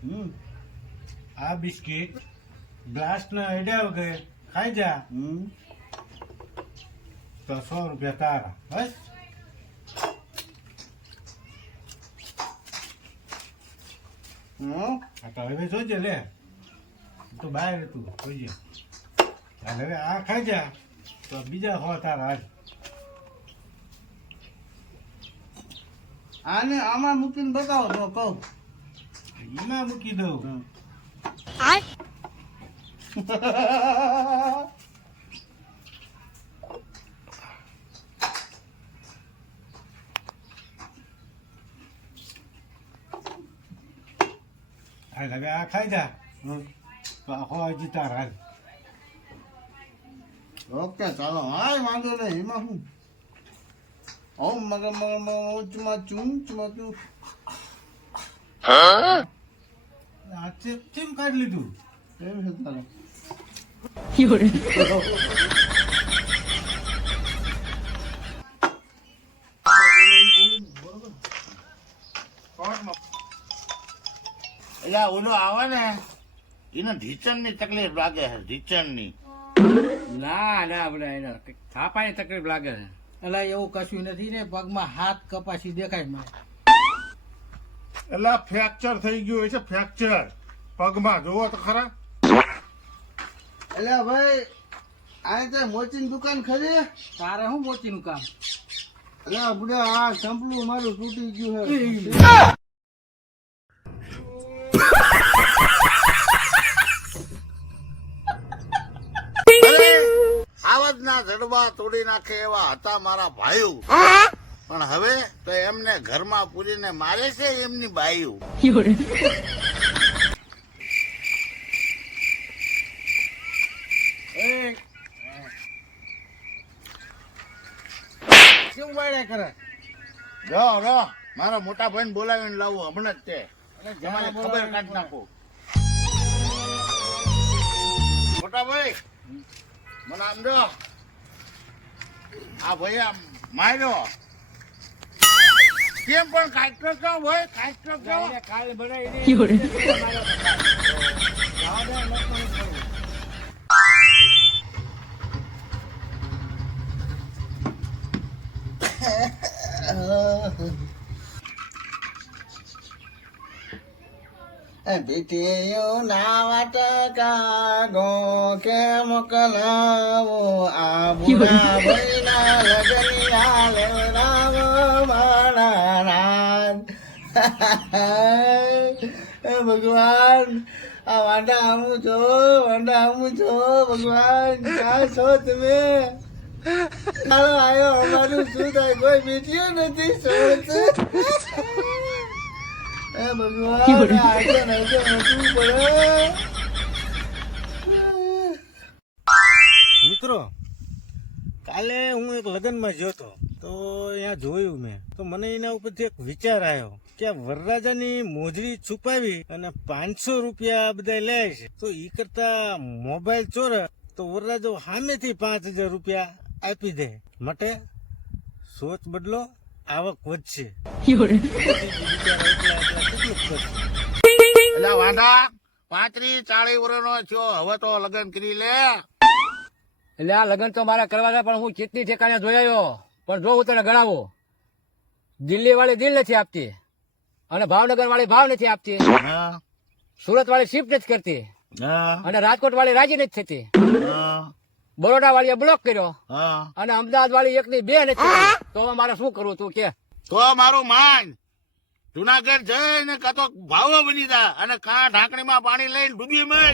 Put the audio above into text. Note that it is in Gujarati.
આ બિસ્કિટ ગ્લાસ ના અડ્યા વગર ખાઈ જા તો 100 રૂપિયા તારા. બસ આ તો હવે જોજે લે, તું બહાર હતું જોજે. હવે આ ખાઈ જા તો બીજા 100 તારા. હાલ આને આમાં મૂકીને બતાવો તો કહું. એમાં મૂકી દઉં. હાલ હવે આ ખાઈ જા તો આ 100 હજી તારા. હાલ ઓકે ચાલો. હા વાંધો નહીં. એમાં શું ઓમ મગ મગ ચુમા ચુમ ચુમા ચુમ. આ કેમ કાઢી લીધું? એમ છે તારે. એટલે ઓલો આવે ને એને ઢીચણ ની તકલીફ લાગે છે, ઢીચણ ની. ના ના આપણે એને થાપાની તકલીફ લાગે છે. એટલે એવું કશું નથી ને, પગમાં હાથ કપાસી દેખાય મારે. એટલે ફ્રેક્ચર થઈ ગયું હોય છે, ફ્રેક્ચર પગમાં. જોવો તો ખરા. એટલે ભાઈ આ તે મોચીની દુકાન ખરી? તારે શું મોચીનું કામ? એટલે બુડા આ સંપલું મારું તૂટી ગયું છે. આવજના જડબા તોડી નાખે એવા હતા મારા ભાઈઓ, પણ હવે તો એમને ઘરમાં પૂરીને મારે છે એમની બાઈઓ. કેમ વાળ્યા કરે? જો મારા મોટા ભાઈને બોલાવીને લાવું હમણાં જ તે. તમારે ખબર કાઢી નાખો. મોટા ભાઈ મને આમ જો, આ ભાઈ આમ માર્યો કેમ પણ કાઢતો છો ભાઈ? કાઢતો છો? કાલે બનાવી ભીટીયું ના વાટકા ગો કે મોકલાવો આ બુડા ભાઈના લગનિયા લેવડાવ મારા રાજ. ભગવાન આ વાંડા આમું છો, વાંડા આમું છો. ભગવાન ક્યાં છો તમે? ચાલો આવ્યો અમારું શું થાય? કોઈ ભીટીયું નથી. શું ભગવાન આજે નતું પડે. મિત્રો, કાલે હું એક લગ્નમાં ગયો હતો તો અહીંયા જોયું મેં તો મને એના ઉપરથી એક વિચાર આવ્યો કે આ વરરાજાની મોજડી છુપાવી અને 500 રૂપિયા બધા લે છે, તો એ કરતા મોબાઈલ ચોરે તો વરરાજો સામેથી 5000 રૂપિયા આપી દે. માટે સોચ બદલો, આવક વધશે. એટલે વાંઢા 35-40 વર્ષનો છો, હવે તો લગ્ન કરી લે. એટલે આ લગ્ન તો મારા કરવા હતા, પણ હું કેટલી ઠેકાણે જોયાયો, પણ જો હું તને ગણાવો. દિલ્હી વાળી દિલ નથી આપતી, અને ભાવનગર વાળી ભાવ નથી આપતી, હા, સુરત વાળી શિફ્ટ નથી કરતી, હા, અને રાજકોટ વાળી રાજી નથી થતી, હા, બરોડા વાળીએ બ્લોક કર્યો, હા. અને અમદાવાદ વાળી એકની 2 નથી કરી. તો હવે મારે શું કરવું તું કે? તો મારું માન જુનાગઢ જઈને કાં તો ભાવો બની જા અને કાં ઢાંકણીમાં પાણી લઈને ડૂબી મેં.